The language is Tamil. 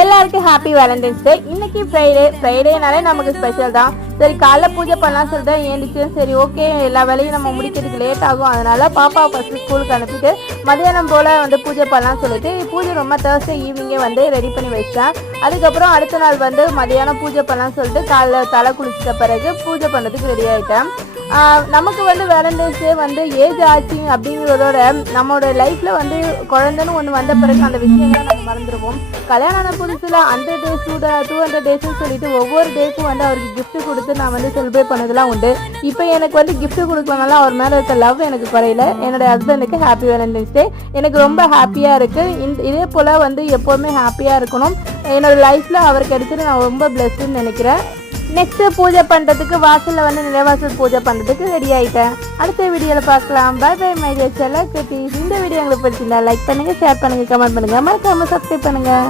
எல்லாருக்கும் ஹாப்பி வேலண்டைன்ஸ் டே. இன்னைக்கு ஃப்ரைடேனாலே நமக்கு ஸ்பெஷல் தான். சரி காலைல பூஜை பண்ணலாம் சொல்லிட்டு ஏந்திச்சு சரி ஓகே எல்லா வேலையும் நம்ம முடிக்கிறதுக்கு லேட் ஆகும், அதனால பாப்பாவை ஃபஸ்ட்டு ஸ்கூலுக்கு அனுப்பிட்டு மதியானம் போல் பூஜை பண்ணலாம் சொல்லிட்டு பூஜை ரொம்ப தேர்ஸ்டே ஈவினிங்கே ரெடி பண்ணி வச்சேன். அதுக்கப்புறம் அடுத்த நாள் மதியானம் பூஜை பண்ணலாம்னு சொல்லிட்டு காலைல தலை குளிச்சிட்ட பிறகு பூஜை பண்ணுறதுக்கு ரெடி ஆகிட்டேன். நமக்கு வேலண்டைன்ஸ் டே ஏஜ் ஆச்சு அப்படிங்கிறதோட நம்மளோட லைஃப்பில் குழந்தைன்னு ஒன்று வந்த பிறகு அந்த விஷயங்களை நம்ம மறந்துடுவோம். கல்யாணம் ஆன புதுசில் 100 days 200 daysன்னு சொல்லிட்டு ஒவ்வொரு டேக்கும் அவருக்கு கிஃப்ட் கொடுத்து நான் செலிப்ரேட் பண்ணதெல்லாம் உண்டு. இப்போ எனக்கு கிஃப்ட் கொடுக்கறதுனால அவர் மேலே இருக்க லவ் எனக்கு குறையில. என்னோட ஹஸ்பண்டுக்கு ஹாப்பி வேலண்டைன்ஸ் டே. எனக்கு ரொம்ப ஹாப்பியாக இருக்குது. இதே போல் எப்போவுமே ஹாப்பியாக இருக்கணும். என்னோடய லைஃப்பில் அவர் கிடைச்சது நான் ரொம்ப பிளெஸ்டுன்னு நினைக்கிறேன். நெக்ஸ்ட்டு பூஜை பண்ணுறதுக்கு வாசலில் நிலைவாசல் பூஜை பண்ணுறதுக்கு ரெடி ஆகிட்டேன். அடுத்த வீடியோவில் பார்க்கலாம். பை பை மை டியர் செல்ல குட்டீஸ். இந்த வீடியோ உங்களுக்கு பிடிச்சிருந்தா லைக் பண்ணுங்கள், ஷேர் பண்ணுங்கள், கமெண்ட் பண்ணுங்கள், மறக்காமல் சப்ஸ்கிரைப் பண்ணுங்கள்.